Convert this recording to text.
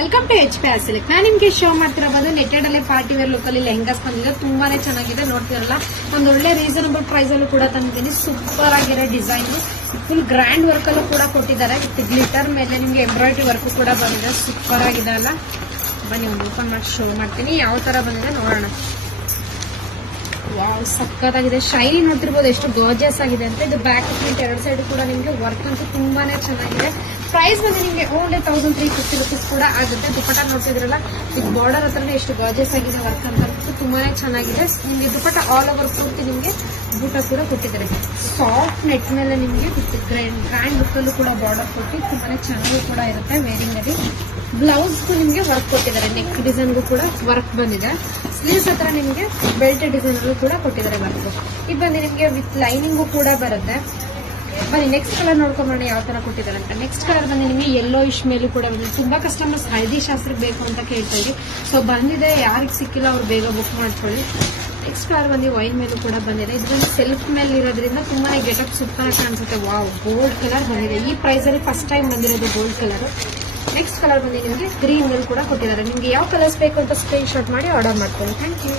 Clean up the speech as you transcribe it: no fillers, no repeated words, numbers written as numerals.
Welcome to H P silk. ನಾನು ನಿಮ್ಗೆ show ಮಾಡ್ತಿರೋದು ನೆಟ್ಟೆಡ್ ಅಲ್ಲೇ ಪಾರ್ಟಿ ವೇರ್ ಲುಕ್ ಅಲ್ಲಿ ಲೆಹಂಗಾಸ್ ಬಂದಿದೆ. ತುಂಬಾನೇ ಚೆನ್ನಾಗಿದೆ, ನೋಡ್ತಿರಲ್ಲ. ಒಂದು ಒಳ್ಳೆ ರೀಸನಬಲ್ ಪ್ರೈಸ್ ಅಲ್ಲೂ ಕೂಡ ತಂದಿದ್ದೀನಿ. ಸೂಪರ್ ಆಗಿರೋ ಡಿಸೈನ್, ಫುಲ್ ಗ್ರ್ಯಾಂಡ್ ವರ್ಕ್ ಅಲ್ಲೂ ಕೂಡ ಕೊಟ್ಟಿದ್ದಾರೆ. ವಿತ್ ಗ್ಲಿಟರ್ ಮೇಲೆ ನಿಮ್ಗೆ ಎಂಬ್ರಾಯ್ಡ್ರಿ ವರ್ಕ್ ಕೂಡ ಬಂದಿದೆ. ಸೂಪರ್ ಆಗಿದೆ ಅಲ್ಲ. ಬನ್ನಿ ಒಂದು ಓಪನ್ ಮಾಡಿ ಶೋ ಮಾಡ್ತೀನಿ ಯಾವ ತರ ಬಂದಿದೆ ನೋಡೋಣ. ವಾವ್, ಸಕ್ಕತ್ತಾಗಿದೆ. ಶೈನಿ ನೋಡ್ತಿರ್ಬೋದು ಎಷ್ಟು ಗಾರ್ಜಿಯಸ್ ಆಗಿದೆ ಅಂತ. ಇದು ಬ್ಯಾಕ್ ಪ್ರಿಂಟ್ ಎರಡು ಸೈಡ್ ಕೂಡ ನಿಮ್ಗೆ ವರ್ಕ್ ಅಂತೂ ತುಂಬಾನೇ ಚೆನ್ನಾಗಿದೆ. ಪ್ರೈಸ್ ಬಂದು ನಿಮ್ಗೆ ಓನ್ಲಿ 1350 rupees ಕೂಡ ಆಗುತ್ತೆ. ದುಪಟ್ಟ ನೋಡ್ತಿದ್ರಲ್ಲ, ಇದು ಬಾರ್ಡರ್ ಹತ್ರನೇ ಎಷ್ಟು ಗಾರ್ಜಿಯಸ್ ಆಗಿದೆ ವರ್ಕ್ ಅಂತ. ತುಂಬಾನೇ ಚೆನ್ನಾಗಿದೆ. ನಿಮ್ಗೆ ದುಪಟ್ಟ ಆಲ್ ಓವರ್ ಪೂರ್ತಿ ನಿಮ್ಗೆ ಬೂಟ ಕೂಡ ಕೊಟ್ಟಿದ್ದಾರೆ. ಸಾಫ್ಟ್ ನೆಟ್ ಮೇಲೆ ನಿಮ್ಗೆ ಗ್ರ್ಯಾಂಡ್ ಲುಕ್ ಅಲ್ಲೂ ಕೂಡ ಬಾರ್ಡರ್ ಕೊಟ್ಟು ತುಂಬಾನೇ ಚೆನ್ನಾಗಿ ಕೂಡ ಇರುತ್ತೆ ವೇರಿಂಗ್ ಅಲ್ಲಿ. ಬ್ಲೌಸ್ಗೂ ನಿಮ್ಗೆ ವರ್ಕ್ ಕೊಟ್ಟಿದ್ದಾರೆ. ನೆಕ್ ಡಿಸೈನ್ಗೂ ಕೂಡ ವರ್ಕ್ ಬಂದಿದೆ. ಸ್ಲೀವ್ಸ್ ಹತ್ರ ನಿಮ್ಗೆ ಬೆಲ್ಟ್ ಡಿಸೈನ್ ಅಲ್ಲೂ ಕೂಡ ಕೊಟ್ಟಿದ್ದಾರೆ ವರ್ಕ್. ಇದು ಬಂದು ನಿಮ್ಗೆ ವಿತ್ ಲೈನಿಂಗು ಕೂಡ ಬರುತ್ತೆ. ಬನ್ನಿ ನೆಕ್ಸ್ಟ್ ಕಲರ್ ನೋಡ್ಕೊಂಡ್ಬರೋಣ ಯಾವ ತರ ಕೊಟ್ಟಿದ್ದಾರೆ ಅಂತ. ನೆಕ್ಸ್ಟ್ ಕಲರ್ ಬಂದು ನಿಮಗೆ ಯೆಲ್ಲೋ ಇಶ್ ಮೇಲೂ ಕೂಡ ಬಂದಿದೆ. ತುಂಬಾ ಕಸ್ಟಮರ್ಸ್ ಹಳದಿ ಶಾಸ್ತ್ರಕ್ಕೆ ಬೇಕು ಅಂತ ಕೇಳ್ತಾ ಇದ್ರಿ. ಸೊ ಬಂದಿದೆ, ಯಾರಿಗೆ ಸಿಕ್ಕಿಲ್ಲ ಅವ್ರು ಬೇಗ ಬುಕ್ ಮಾಡ್ಕೊಳ್ಳಿ. ನೆಕ್ಸ್ಟ್ ಕಲರ್ ಬಂದು ವೈನ್ ಮೇಲೂ ಕೂಡ ಬಂದಿದೆ. ಇದು ಬಂದು ಸೆಲ್ಫ್ ಮೇಲೆ ಇರೋದ್ರಿಂದ ತುಂಬಾನೇ ಗೆಟಪ್ ಸೂಪರ್ ಕಾಣಿಸುತ್ತೆ. ವಾವ್, ಗೋಲ್ಡ್ ಕಲರ್ ಬಂದಿದೆ. ಈ ಪ್ರೈಸ್ ಅಲ್ಲಿ ಫಸ್ಟ್ ಟೈಮ್ ಬಂದಿರೋದು ಗೋಲ್ಡ್ ಕಲರ್. ನೆಕ್ಸ್ಟ್ ಕಲರ್ ಬಂದು ನಿಮಗೆ ಗ್ರೀನ್ ಮೇಲೆ ಕೂಡ ಕೊಟ್ಟಿದ್ದಾರೆ. ನಿಮ್ಗೆ ಯಾವ ಕಲರ್ಸ್ ಬೇಕು ಅಂತ ಸ್ಕ್ರೀನ್ ಶಾಟ್ ಮಾಡಿ ಆರ್ಡರ್ ಮಾಡ್ಕೊಳ್ಳಿ. Thank you.